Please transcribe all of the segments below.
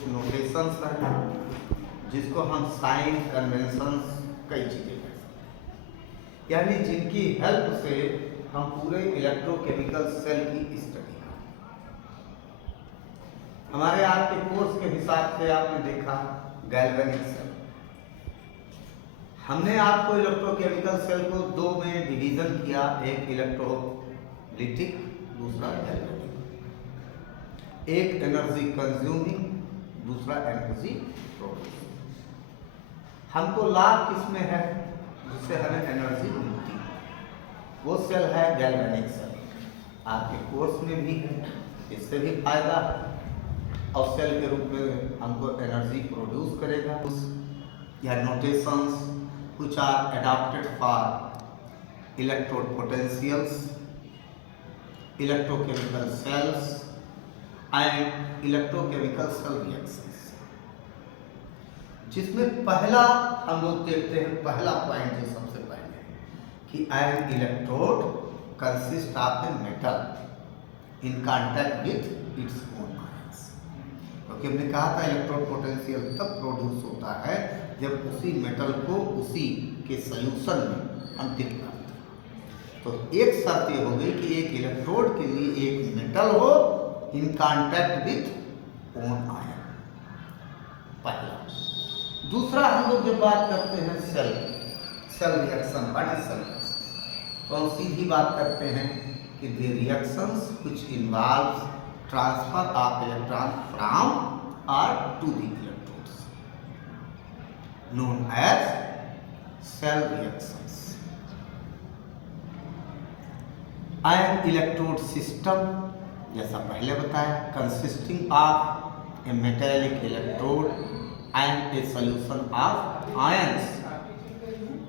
कुछ नोटेशंस हैं जिसको हम साइन कन्वेंशंस कई चीज़ें कर सकते हैं, यानी जिनकी हेल्प से हम पूरे इलेक्ट्रोकेमिकल सेल की स्टडी करें। हमारे आपके कोर्स के हिसाब से आपने देखा गैल्वेनिक सेल। हमने आपको इलेक्ट्रोकेमिकल सेल को दो में डिवीजन किया, एक इलेक्ट्रोलिटिक, दूसरा गैल्वेनिक। एक एनर्जी कंज्यूमिंग, दूसरा एनर्जी प्रोड्यूसिंग। हमको लाभ किसमें है जिससे हमें एनर्जी मिलती है, वो सेल है गैल्वेनिक सेल। आपके कोर्स में भी है, इससे भी फायदा है और सेल के रूप में हमको एनर्जी प्रोड्यूस करेगा। या notations which are adapted for electrode potentials, electrochemical cells and electrochemical cell reactions, जिसमें पहला हम लोग देखते हैं, पहला पॉइंट जो सबसे पहले कि an electrode consists of a metal in contact with its own ions। क्योंकि हमने कहा था इलेक्ट्रोड पोटेंशियल तब प्रोड्यूस होता है जब उसी मेटल को उसी के सॉल्यूशन में हम डिप करते हैं। तो एक शर्त ये हो गई कि एक इलेक्ट्रोड के लिए एक मेटल हो in contact with own ion, पहला। दूसरा हम लोग जब बात करते हैं cell reaction, what is cell reaction, तो हम सीधी बात करते हैं कि the reactions which involve transfer of electron from or to the known as cell reactions। An electrode system, जैसा पहले बताया, consisting of a metallic electrode and a solution of ions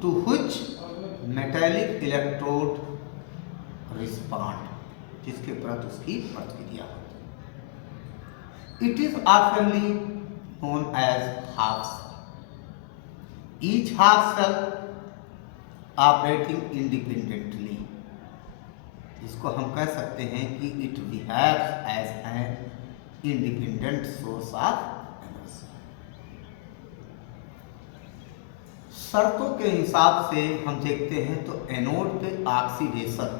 to which metallic electrode respond, जिसके प्रति उसकी प्रतिक्रिया होती है। It is oftenly known as half cell। Each half cell operating independently, इसको हम कह सकते हैं कि it behaves as an independent source of energy। शर्तों के हिसाब से हम देखते हैं तो एनोड पे ऑक्सीडेशन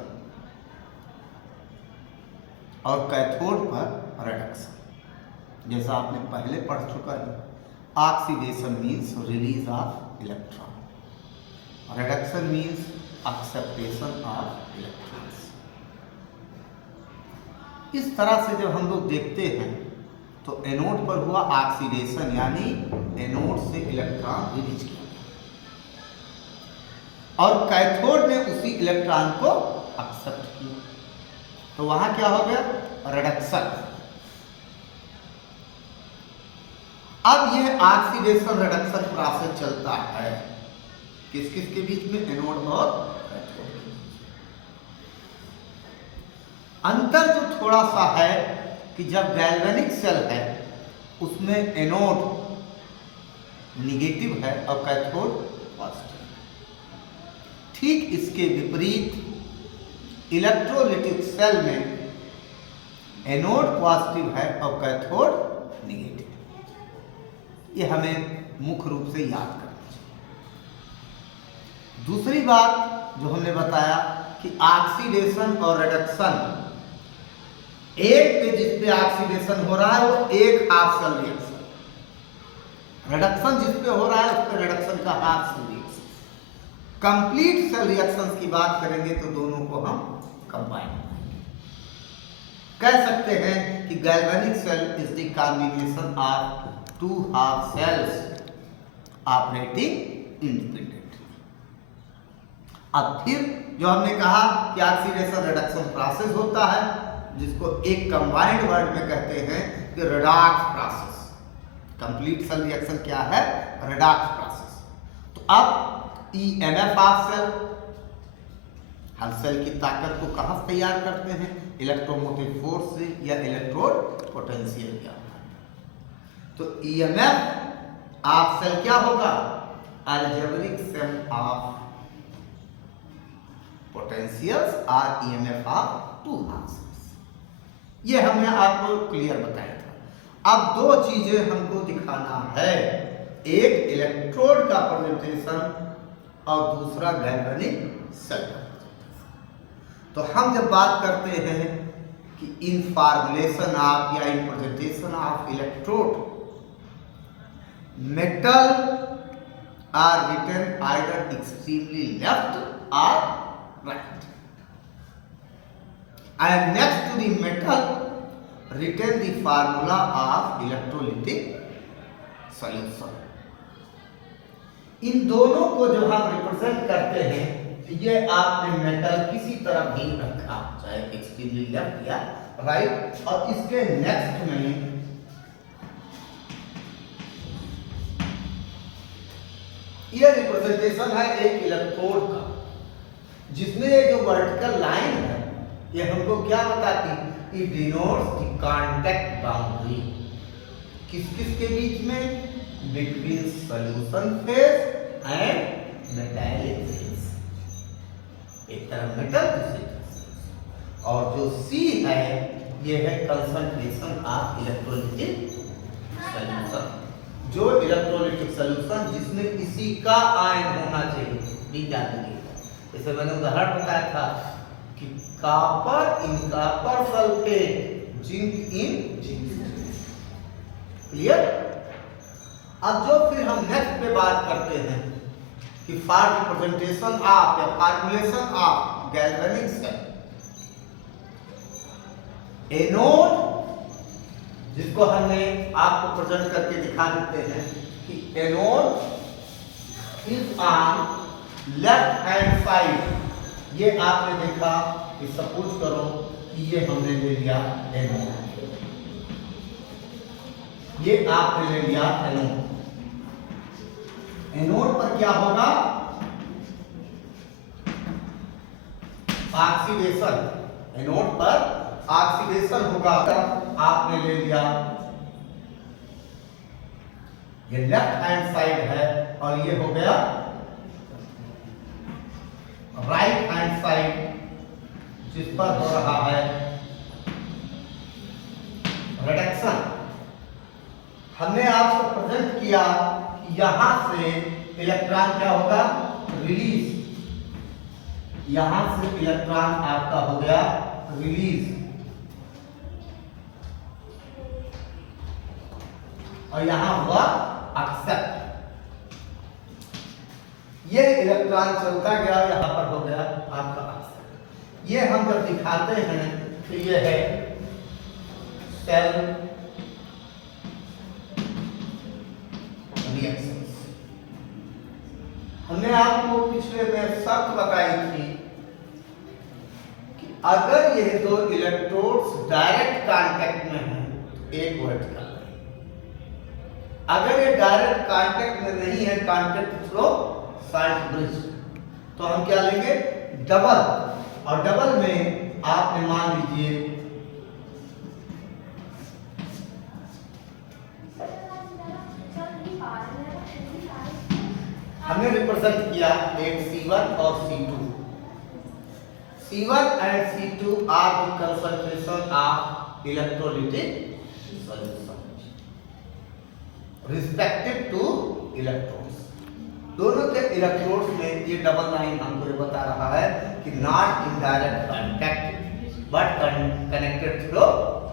और कैथोड पर रिडक्शन, जैसा आपने पहले पढ़ चुका है। Oxidation means release of electron, reduction means acceptation of electrons. इस तरह से जब हम लोग देखते हैं तो एनोड पर हुआ ऑक्सीडेशन, यानी एनोड से इलेक्ट्रॉन रिलीज किया और कैथोड ने उसी इलेक्ट्रॉन को एक्सेप्ट किया, तो वहां क्या हो गया, रिडक्शन। अब यह ऑक्सीडेशन रिडक्शन प्रोसेस चलता है किस किस के बीच में, एनोड और कैथोड। अंतर जो थोड़ा सा है कि जब गैल्वेनिक सेल है उसमें एनोड निगेटिव है और कैथोड पॉजिटिव। ठीक इसके विपरीत इलेक्ट्रोलिटिक सेल में एनोड पॉजिटिव है और कैथोड निगेटिव। ये हमें मुख्य रूप से याद करना चाहिए। दूसरी बात जो हमने बताया कि ऑक्सीडेशन और रिडक्शन, एक पे जिस पे ऑक्सीडेशन हो रहा है वो एक हाफ सेल रिएक्शन, रिडक्शन जिस पे हो रहा है उस पे रिडक्शन का half cell reaction. Complete cell reactions की बात करेंगे तो दोनों को हम कंबाइन कह सकते हैं कि galvanic cell is the combination of two half cells operating independently। अब फिर जो हमने कहा कि ऑक्सीडेशन रिडक्शन प्रोसेस होता है जिसको एक कंबाइंड वर्ड में कहते हैं कि redox process. Complete cell reaction क्या है, रेडॉक्स प्रोसेस। तो अब ईएमएफ ऑफ सेल, हम सेल की ताकत को कहां से तैयार करते हैं, इलेक्ट्रोमोटिव फोर्स से या इलेक्ट्रोड पोटेंशियल क्या। तो ईएमएफ ऑफ सेल क्या होगा, अलजेब्रिक सम ऑफ पोटेंशियल्स और EMF of two half cells. ये हमने आपको क्लियर बताया था। अब दो चीजें हमको दिखाना है, एक इलेक्ट्रोड का प्रेजेंटेशन और दूसरा गैल्वेनिक सेल। तो हम जब बात करते हैं कि इन फॉर्मुलेशन ऑफ या in presentation of electrode, metal are written either extremely left or right, and next to the metal written the formula of electrolytic solution। इन दोनों को जो हम रिप्रेजेंट करते हैं, ये आपने मेटल किसी तरह भी रखा, चाहे एक्सट्रीमली लेफ्ट या राइट, और इसके नेक्स्ट में ये रिप्रेजेंटेशन है एक इलेक्ट्रोड का, जिसमें ये जो वर्टिकल लाइन है ये हमको क्या बताती है, It denotes the contact boundary, किस किस के बीच में, between solution phase and metallic phase, एक तरफ मेटल दूसरी तरफ, और जो C है ये है concentration of electrolytic solution, जो इलेक्ट्रोलाइटिक सॉल्यूशन जिसमें इसी का आयन होना चाहिए, भी जानेंगे। जैसे मैंने उदाहरण बताया था कि copper in copper sulphate, zinc in zinc, clear. अब जो फिर हम नेक्स्ट पे बात करते हैं कि फॉर रिप्रेजेंटेशन ऑफ या formulation of galvanic cell, anode, जिसको हमने आपको प्रेजेंट करके दिखा देते हैं कि anode is on left hand side. ये आपने देखा कि सपोज करो कि ये हमने ले लिया एनोड, ये आपने ले लिया एनोड। एनोड पर क्या होगा, ऑक्सीडेशन, एनोड पर ऑक्सीडेशन होगा। आपने ले लिया, ये लेफ्ट हैंड साइड है और ये हो गया राइट हैंड साइड, जिस पर हो रहा है रिडक्शन। हमने आपको प्रेजेंट किया कि यहां से इलेक्ट्रॉन क्या होगा, रिलीज, यहां से इलेक्ट्रॉन आपका हो गया रिलीज, और यहां हुआ एक्सेप्ट। ये इलेक्ट्रॉन चलता गया, यहां पर हो गया आपका एक्सेप्ट। ये हम जब दिखाते हैं तो ये है सेल रिएक्शन। हमने आपको पिछले में शर्त बताई थी कि अगर ये दो इलेक्ट्रोड्स डायरेक्ट कांटेक्ट में हैं तो एक वर्टिकल, अगर ये डायरेक्ट कांटेक्ट में नहीं है, कांटेक्ट थ्रू साल्ट ब्रिज, तो हम क्या लेंगे, डबल। और डबल में आपने मान लीजिए हमने रिप्रेजेंट किया एक C1 और C2। C1 and C2 are the concentration of electrolytic solution respective to electrons। दोनों के इलेक्ट्रोड्स में ये डबल लाइन हमको ये बता रहा है कि not in direct contact but connected through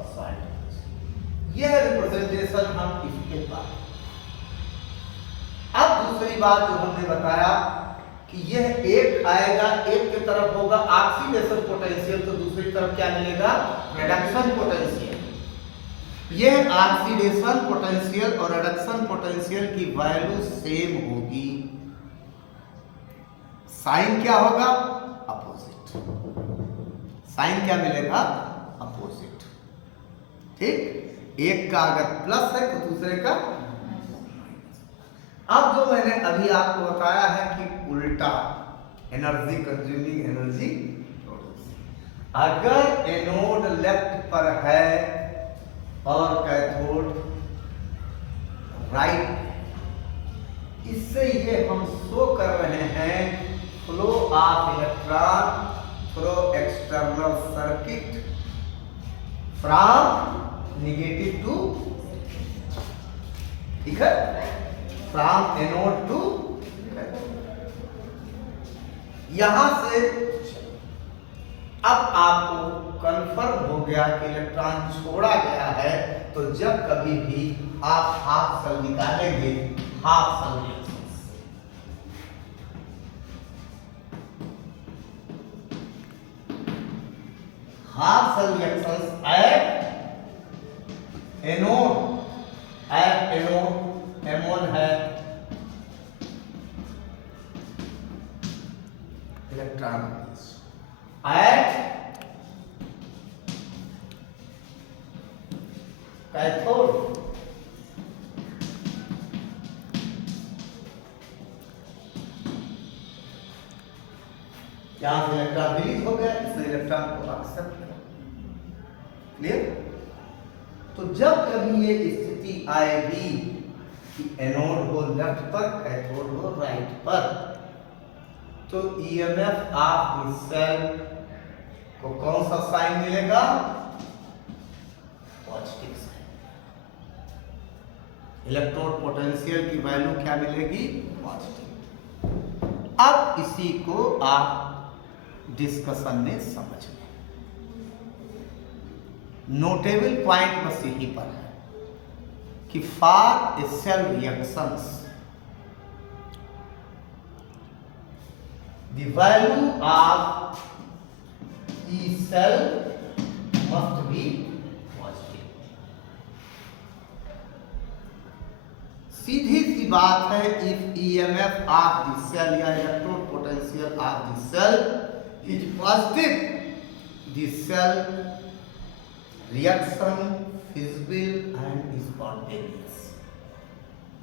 salt. यह रिप्रेजेंटेशन हम इसके पास। अब दूसरी बात जो हमने बताया कि यह एक आएगा, एक की तरफ होगा ऑक्सीडेशन पोटेंशियल, तो दूसरी तरफ क्या मिलेगा, रिडक्शन पोटेंशियल। यह ऑक्सीडेशन पोटेंशियल और रिडक्शन पोटेंशियल की वैल्यू सेम होगी, साइन क्या होगा, अपोजिट। साइन क्या मिलेगा, अपोजिट। ठीक, एक का अगर प्लस है तो दूसरे का। अब जो मैंने अभी आपको बताया है कि उल्टा एनर्जी कंज्यूमिंग, एनर्जी प्रोड्यूसिंग। अगर एनोड लेफ्ट पर है और कैथोड राइट, इससे ये हम शो कर रहे हैं flow of electron through external circuit from negative to ठीक है, फ्रॉम एनोड टू। यहां से अब आपको कंफर्म हो गया कि इलेक्ट्रॉन छोड़ा गया है, तो जब कभी भी आप हाफ सेल निकालेंगे, half cell reactions, half cell reactions at anode, M1 है इलेक्ट्रॉन, एट कैथोड यहां से इलेक्ट्रॉन रिलीज हो गया, इसने इलेक्ट्रॉन को एक्सेप्ट किया। क्लियर? तो जब कभी ये स्थिति आएगी कि एनोड हो लेफ्ट पर, कैथोड हो राइट पर, तो ईएमएफ ऑफ दिस सेल को कौन सा साइन मिलेगा? Positive sign. इलेक्ट्रोड पोटेंशियल की वैल्यू क्या मिलेगी? पॉजिटिव। अब इसी को आप डिस्कशन में समझ लें। नोटेबल पॉइंट बस यहीं पर है कि for a cell reactions the value of E cell must be positive. सीधी सी बात है, if EMF of the cell या electrode potential of the cell is positive, the cell reaction feasible and spontaneous,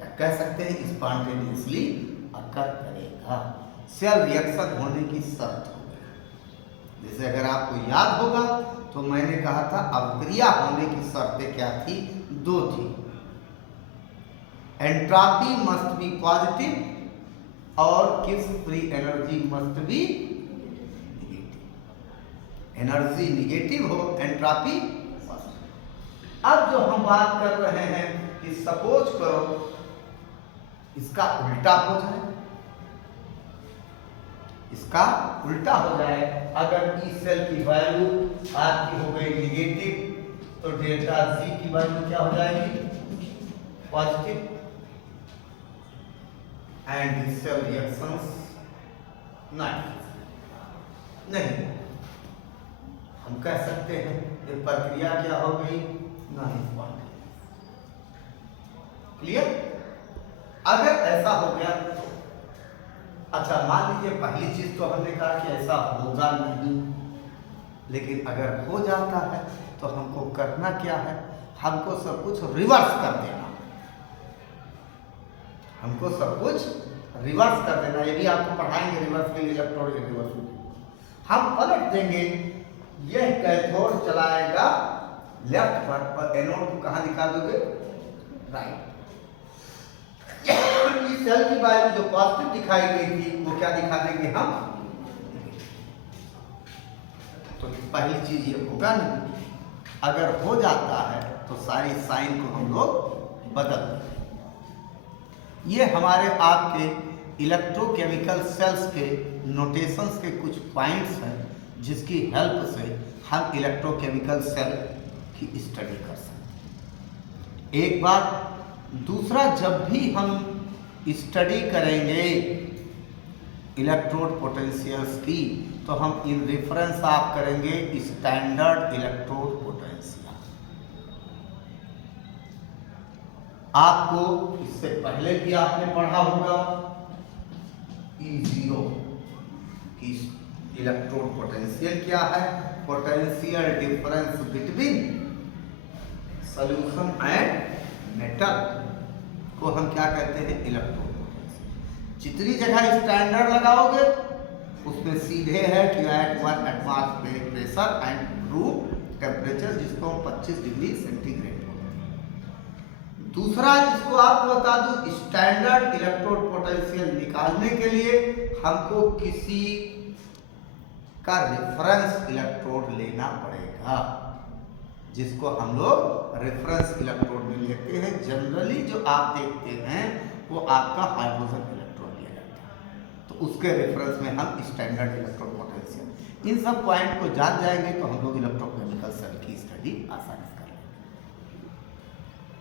या कह सकते हैं स्पॉन्टेनियसली अकर करेगा। सेल रिएक्शन होने की शर्त होगी। जैसे अगर आपको याद होगा तो मैंने कहा था अवक्रिया होने की शर्तें क्या थी? दो थी, एंट्रोपी मस्ट बी पॉजिटिव और Gibbs free energy must be negative. Energy negative हो, एंट्रोपी पॉजिटिव। अब जो हम बात कर रहे हैं कि सपोज करो इसका उल्टा हो जाए, इसका उल्टा हो जाए, अगर ई सेल की वैल्यू आपकी हो गई निगेटिव, तो डेल्टा जी की वैल्यू क्या हो जाएगी? Positive. And this cell reactions नहीं, हम कह सकते हैं ये प्रक्रिया क्या हो गई? नहीं स्पॉन्टेनियस। क्लियर? अगर ऐसा हो गया तो अच्छा, मान लीजिए पहली चीज तो हमने कहा कि ऐसा होगा नहीं, लेकिन अगर हो जाता है तो हमको करना क्या है? हमको सब कुछ रिवर्स कर देना, हमको सब कुछ रिवर्स कर देना। ये भी आपको पढ़ाएंगे रिवर्स के इलेक्ट्रोड के रिवर्स। हम पलट देंगे, यह कैथोड चलाएगा लेफ्ट पर और एनोड को कहां दिखा दोगे? राइट। इस सेल की वैल्यू जो पॉजिटिव दिखाई गई थी वो क्या दिखा देंगे हम? तो पहली चीज ये होगा नहीं। अगर हो जाता है तो सारी साइन को हम लोग बदल देंगे। ये हमारे आपके इलेक्ट्रोकेमिकल सेल्स के नोटेशंस के कुछ पॉइंट्स हैं जिसकी हेल्प से हम इलेक्ट्रोकेमिकल सेल की स्टडी कर सकते हैं। एक बात। दूसरा, जब भी हम स्टडी करेंगे इलेक्ट्रोड पोटेंशियल्स की, तो हम इन रेफरेंस आप करेंगे स्टैंडर्ड इलेक्ट्रोड पोटेंशियल। आपको इससे पहले भी आपने पढ़ा होगा E0 की इलेक्ट्रोड पोटेंशियल क्या है? Potential difference between solution and metal को हम क्या कहते हैं? Electrode potential. जितनी जगह स्टैंडर्ड लगाओगे उसमें सीधे है कि at 1 atmospheric pressure and room temperature, जिसको 25 डिग्री सेंटीग्रेड। दूसरा, इसको आपको बता दूं, स्टैंडर्ड इलेक्ट्रोड पोटेंशियल निकालने के लिए हमको किसी का रेफरेंस इलेक्ट्रोड लेना पड़ेगा। जिसको हम लोग रेफरेंस इलेक्ट्रोड में लेते हैं। जनरली जो आप देखते हैं वो आपका हाइड्रोजन इलेक्ट्रोड लिया जाता है, तो उसके रेफरेंस में हम स्टैंडर्ड इलेक्ट्रोड पोटेंशियल इन सब पॉइंट को जान जाएंगे तो हम लोग इलेक्ट्रोड